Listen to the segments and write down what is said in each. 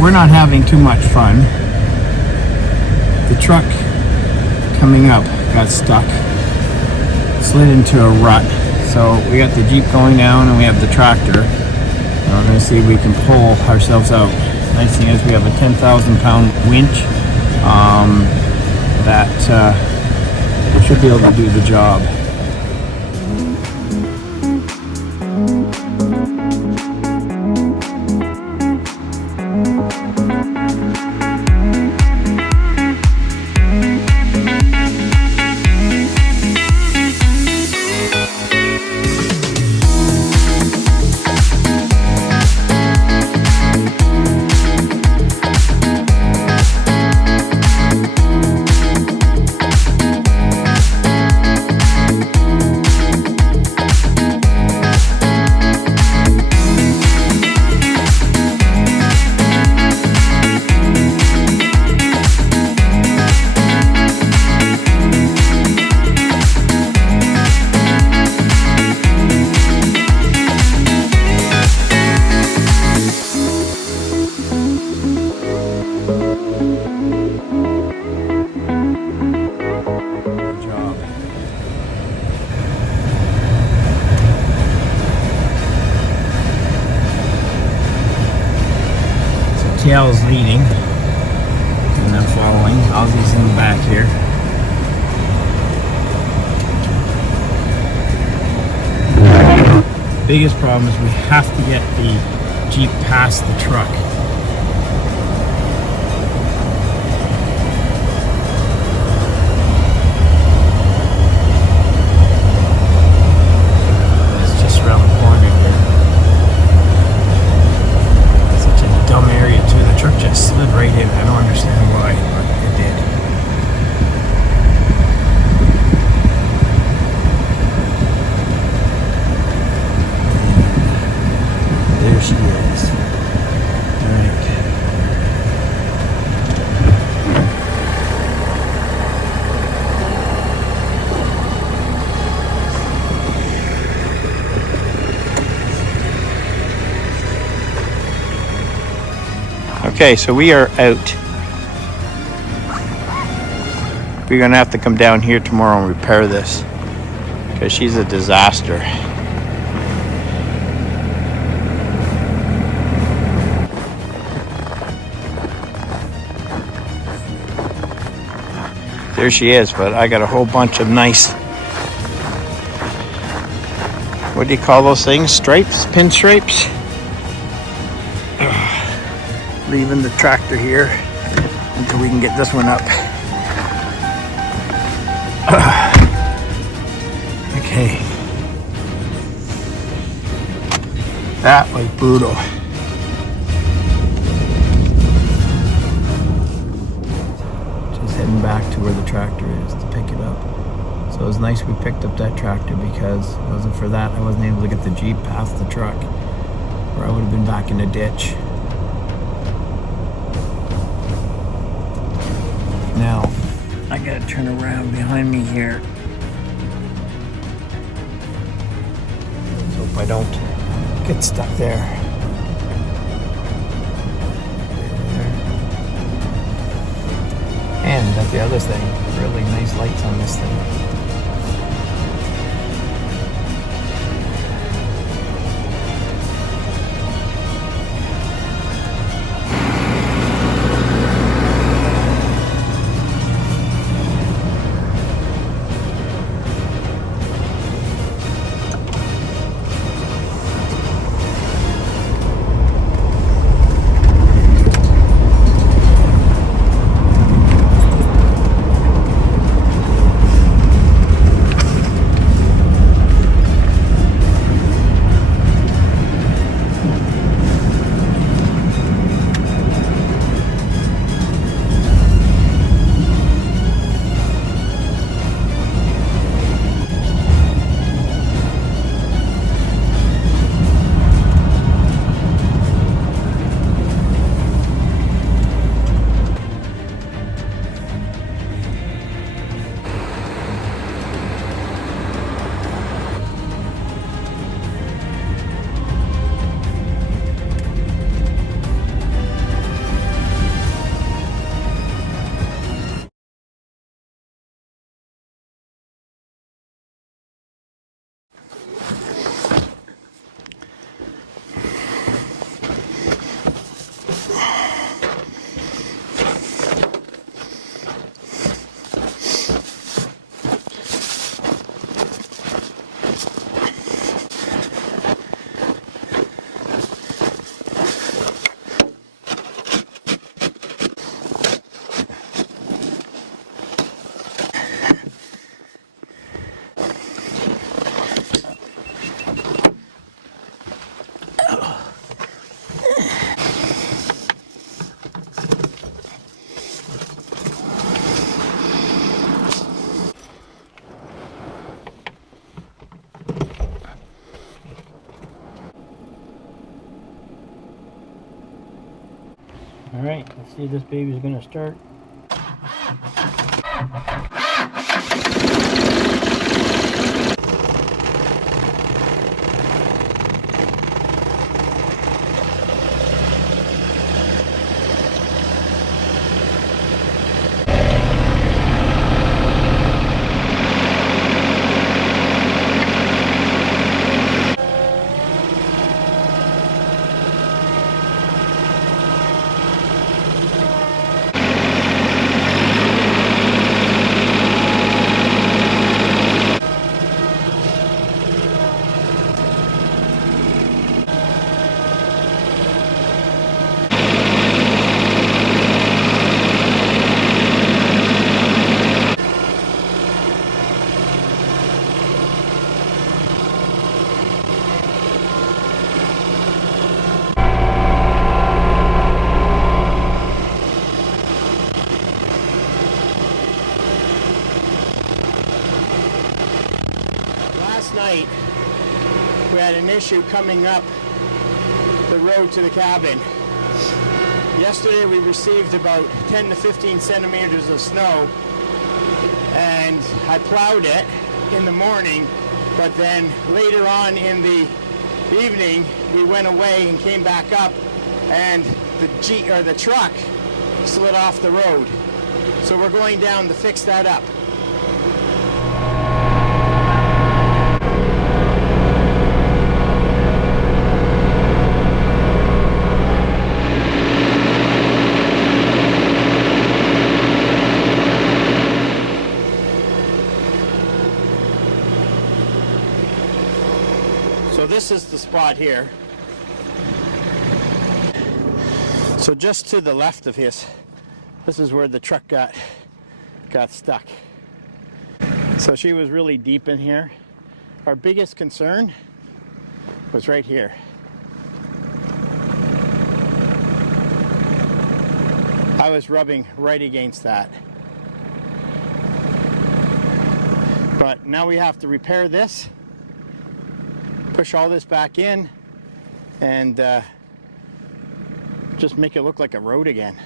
we're not having too much fun. The truck coming up got stuck, slid into a rut. So we got the Jeep going down and we have the tractor. We're going to see if we can pull ourselves out. Nice thing is we have a 10,000 pound winch that should be able to do the job. Cal's leading, and I'm following. Ozzie's in the back here. Biggest problem is we have to get the Jeep past the truck. It's just around the corner here. Such a dumb area too. The truck just slid right in. I don't understand why, but it did. There she is. Alright. Okay, so we are out. We're gonna have to come down here tomorrow and repair this because she's a disaster. There she is, but I got a whole bunch of nice, what do you call those things? Stripes? Pinstripes? Leaving the tractor here until we can get this one up. Okay. That was brutal. Just heading back to where the tractor is to pick it up. So it was nice we picked up that tractor because if it wasn't for that, I wasn't able to get the Jeep past the truck, or I would have been back in the ditch. Now, I gotta turn around behind me here. Let's hope I don't get stuck there. And that's the other thing, really nice lights on this thing. All right, let's see if this baby's gonna start. Last night we had an issue coming up the road to the cabin. Yesterday we received about 10 to 15 centimeters of snow, and I plowed it in the morning, but then later on in the evening we went away and came back up, and the truck slid off the road. So we're going down to fix that up. So this is the spot here. So just to the left of his, this is where the truck got stuck. So she was really deep in here. Our biggest concern was right here. I was rubbing right against that. But now we have to repair this, push all this back in, and just make it look like a road again.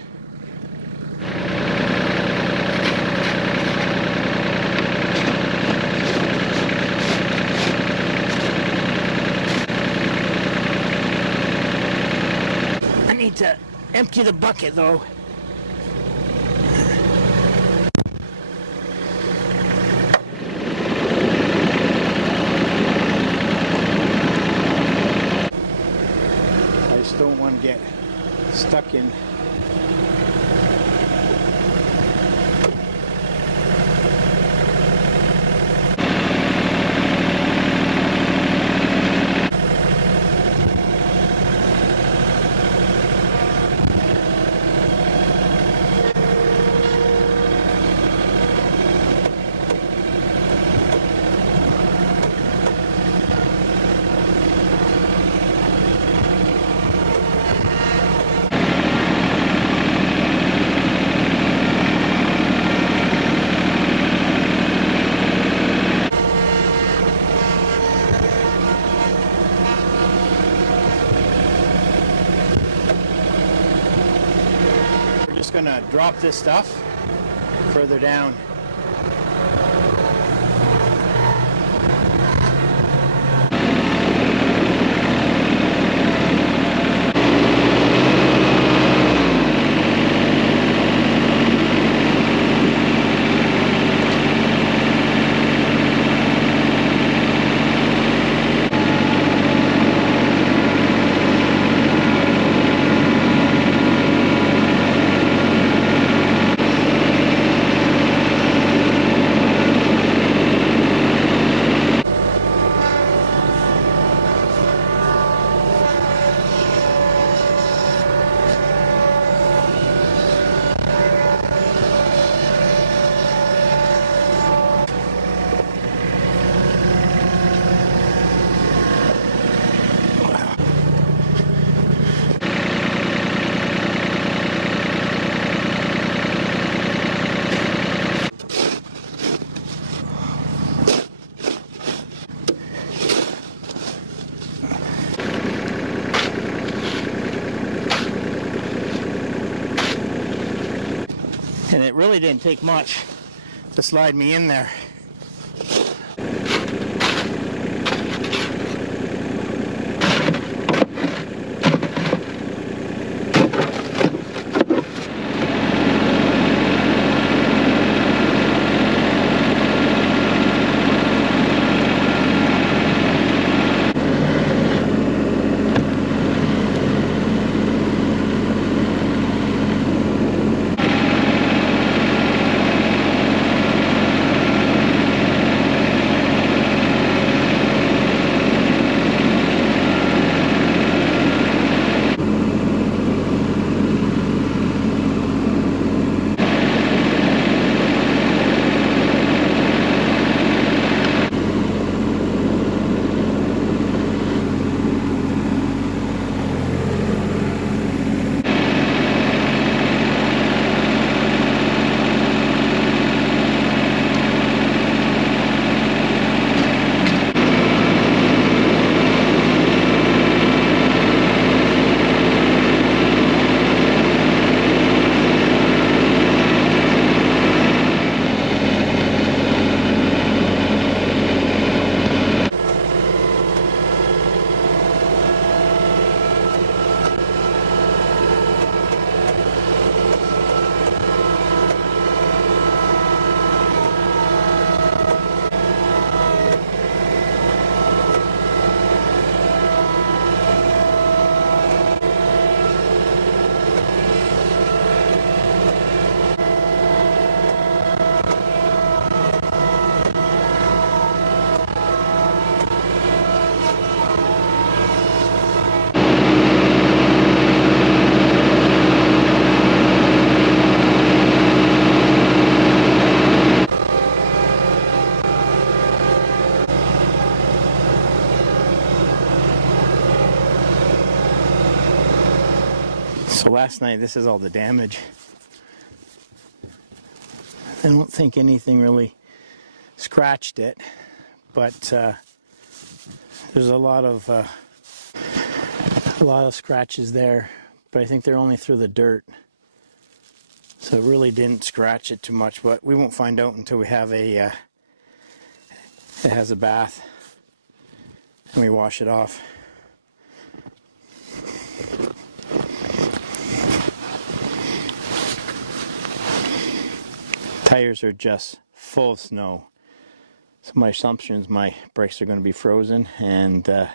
I need to empty the bucket though. Don't want to get stuck in. Gonna drop this stuff further down. and it really didn't take much to slide me in there. So last night, this is all the damage. I don't think anything really scratched it, but there's a lot of scratches there, but I think they're only through the dirt. So it really didn't scratch it too much, but we won't find out until we have it has a bath and we wash it off. Tires are just full of snow. So my assumption is my brakes are going to be frozen, and I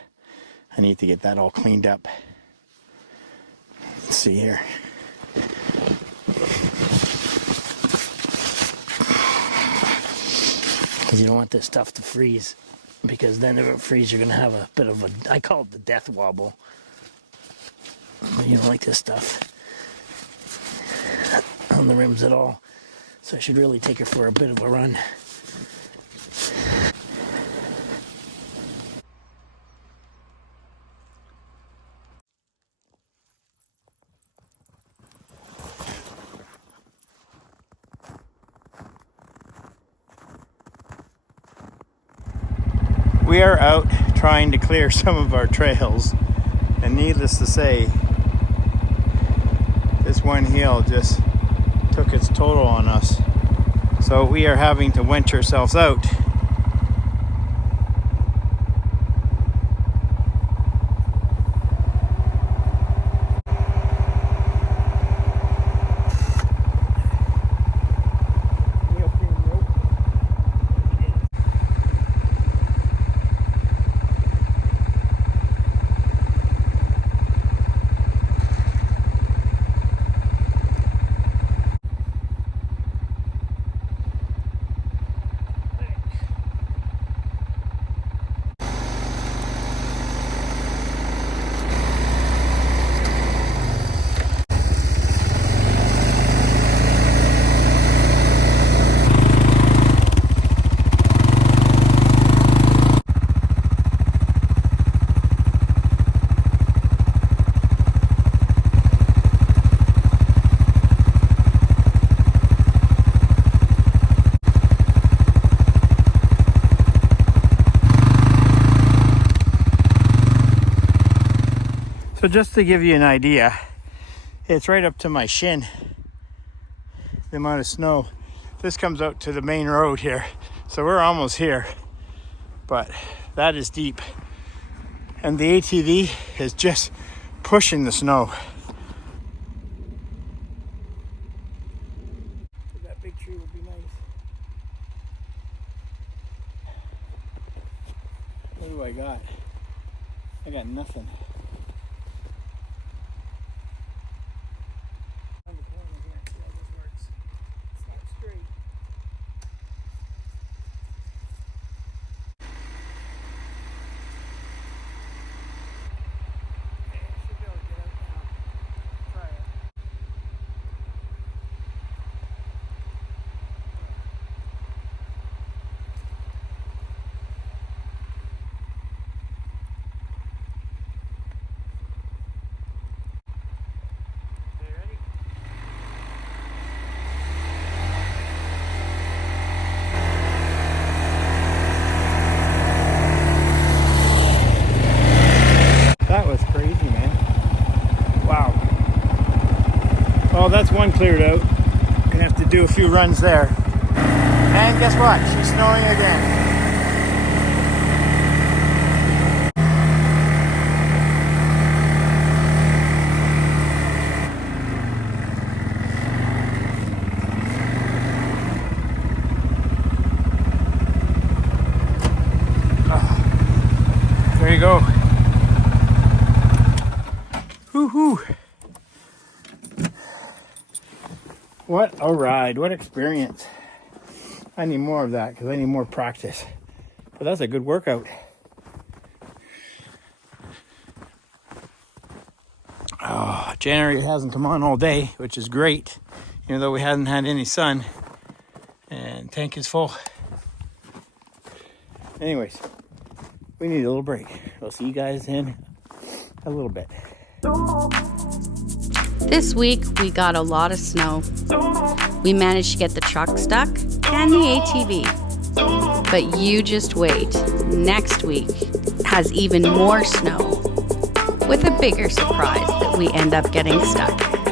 need to get that all cleaned up. Let's see here. Because you don't want this stuff to freeze, because then if it freezes, you're going to have a bit of a, I call it the death wobble. You don't like this stuff on the rims at all. So I should really take her for a bit of a run. We are out trying to clear some of our trails, and needless to say, this one hill just took its total on us. So we are having to winch ourselves out. So just to give you an idea, it's right up to my shin. the amount of snow. This comes out to the main road here, so we're almost here, but that is deep. And the ATV is just pushing the snow. That big tree would be nice. What do I got? I got nothing. Well, that's one cleared out. Gonna have to do a few runs there. And guess what? She's snowing again. There you go. Woo-hoo. What a ride, what experience. I need more of that because I need more practice. But that's a good workout. Oh, January hasn't come on all day, which is great, even though we hadn't had any sun. And tank is full. Anyways, we need a little break. We'll see you guys in a little bit. This week, we got a lot of snow. We managed to get the truck stuck and the ATV. But you just wait. Next week has even more snow, with a bigger surprise that we end up getting stuck.